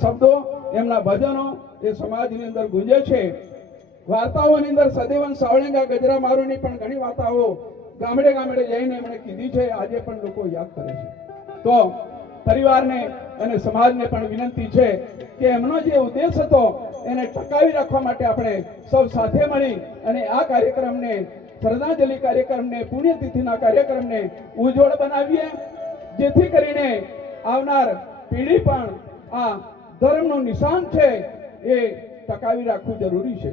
શબ્દો, એમના ભજનો એ સમાજની અંદર ગુંજે છે. વાર્તાઓની અંદર સદેવન સાવળેંગા ગજરા મારુની પણ ઘણી વાર્તાઓ ગામડે ગામડે જઈને એમણે કીધી છે, આજે પણ લોકો યાદ કરે છે. તો પરિવારને અને સમાજને પણ વિનંતી છે કે એમનો જે ઉદ્દેશ હતો એને ટકાવી રાખવા માટે આપણે સૌ સાથે મળી અને આ કાર્યક્રમને, શ્રદ્ધાંજલિ કાર્યક્રમને, પુણ્યતિથિના કાર્યક્રમને ઉજ્જવળ બનાવીએ, જેથી કરીને આવનાર પેઢી પણ આ ધર્મનું નિશાન છે એ ટકાવી રાખવું જરૂરી છે.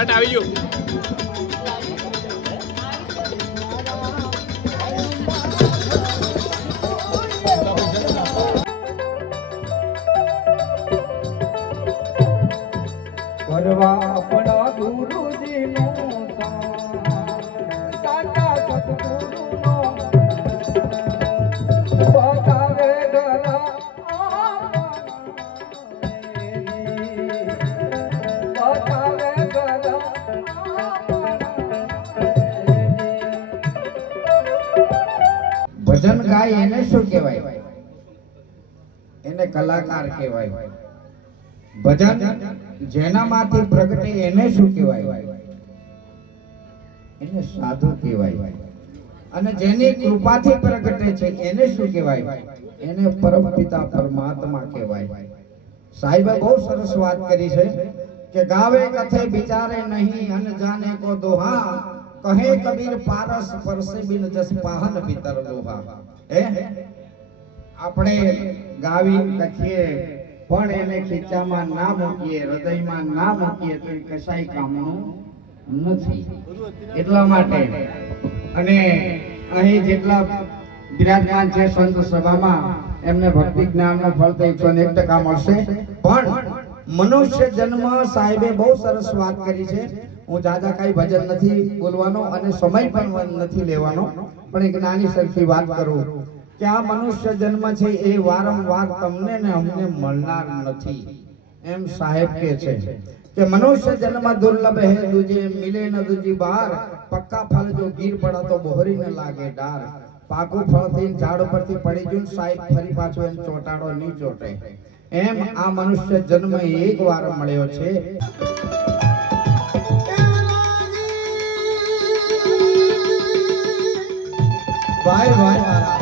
શર્ટ આવી ગયું. કરવા આપણા ગુરુજીનું સાચા સતગુરુનો બતાવે ગરા બતાવે ગરા ભજન ગાય એને શું કહેવાય? એને કલાકાર કહેવાય. ભજન જેનામાંથી પ્રગટે એને શું કહેવાય? એને સાધુ કહેવાય. અને જેની કૃપાથી પ્રગટે છે એને શું કહેવાય? એને પરમ પિતા પરમાત્મા કહેવાય. સાહેબે બહુ સરસ વાત કરી છે કે ગાવે કથે વિચારે નહીં અન જાને કો દોહા કહે કબીર પારસ પરસે બિન જસ પાહન ભીતર લોહા. આપણે ગાવી કથીએ પણ એને ખીચામાં ના મૂકીએ, હૃદયમાં ના મૂકીએ તો એ કશાય કામનું નથી. એટલા માટે અને અહીં જેટલા બિરાજમાન છે સંત સભામાં એમને ભક્તિ જ્ઞાનનું ફળ તો 101% મળશે. પણ મનુષ્ય જન્મ સાહેબે બહુ સરસ વાત કરી છે. હું જાજા કઈ ભજન નથી બોલવાનો અને સમય પણ નથી લેવાનો, પણ એક નાની સરખી વાત કરું કે આ મનુષ્ય જન્મ છે એ વારંવાર તમને ને અમને મળનાર નથી. એમ સાહેબ કહે છે કે મનુષ્ય જન્મ દુર્લભ હે દુજે મિલે ન દુજી બાર પક્કા ફળ જો ગીર પડા તો બોહરી ન લાગે ડાર. પાકું ફળ થઈને ઝાડ પરથી પડી ગયું સાહેબ ફરી પાછો એમ ચોટાડો નહીં ચોટે. એમ આ મનુષ્ય જન્મ એક વાર મળ્યો છે. ભાઈ ભાઈ મારા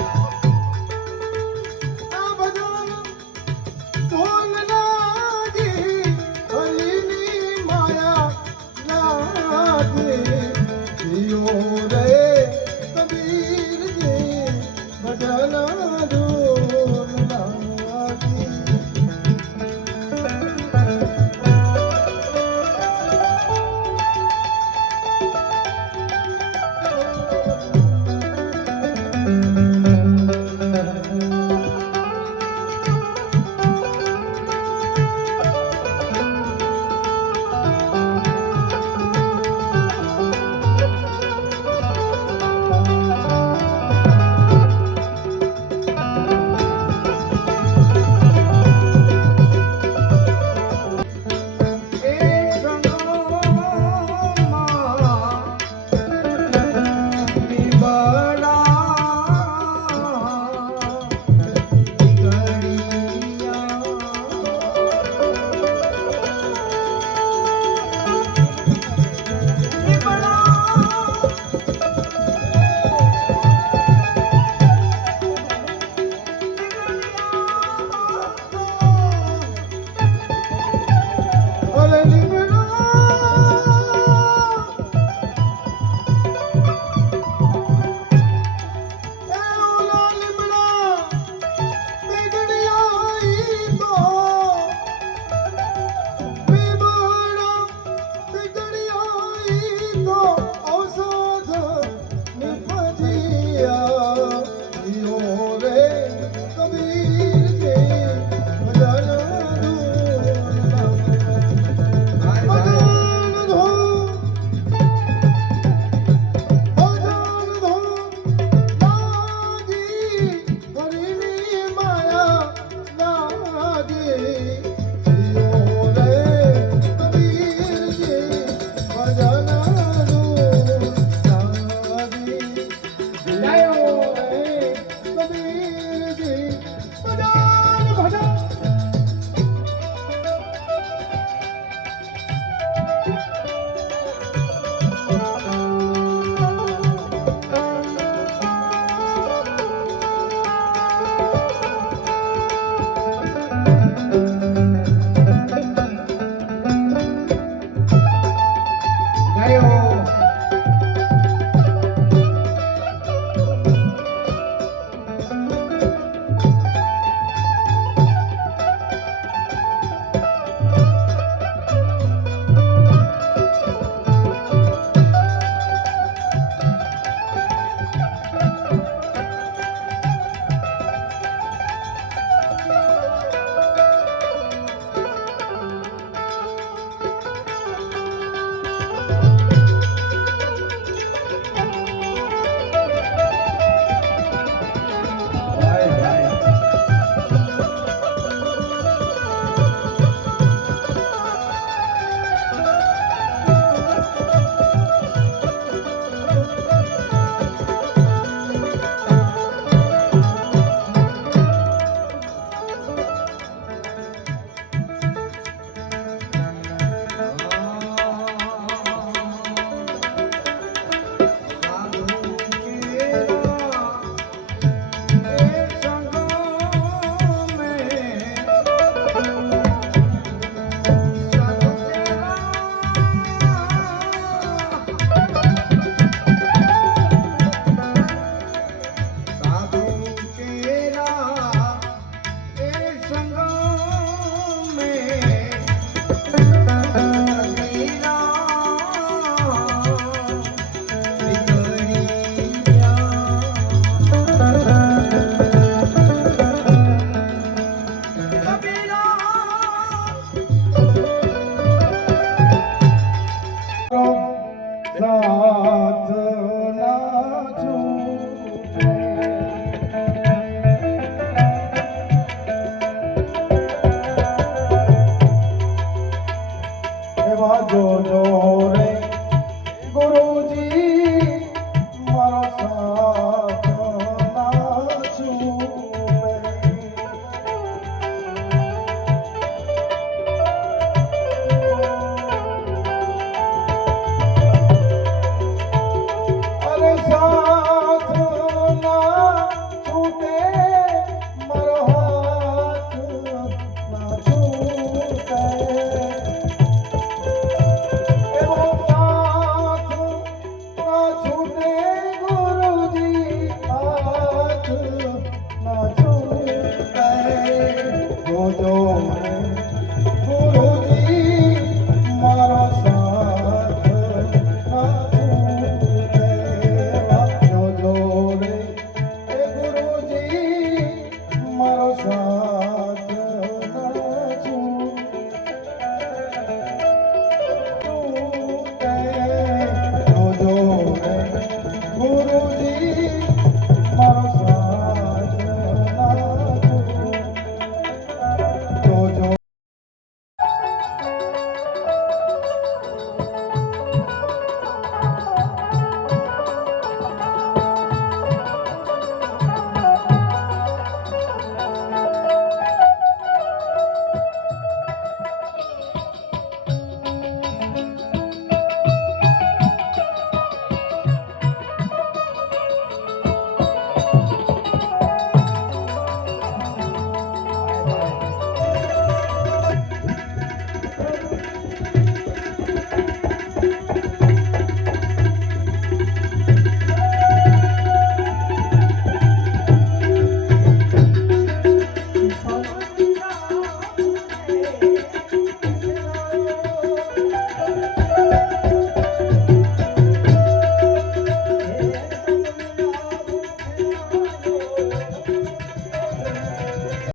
કરવા જોજો રે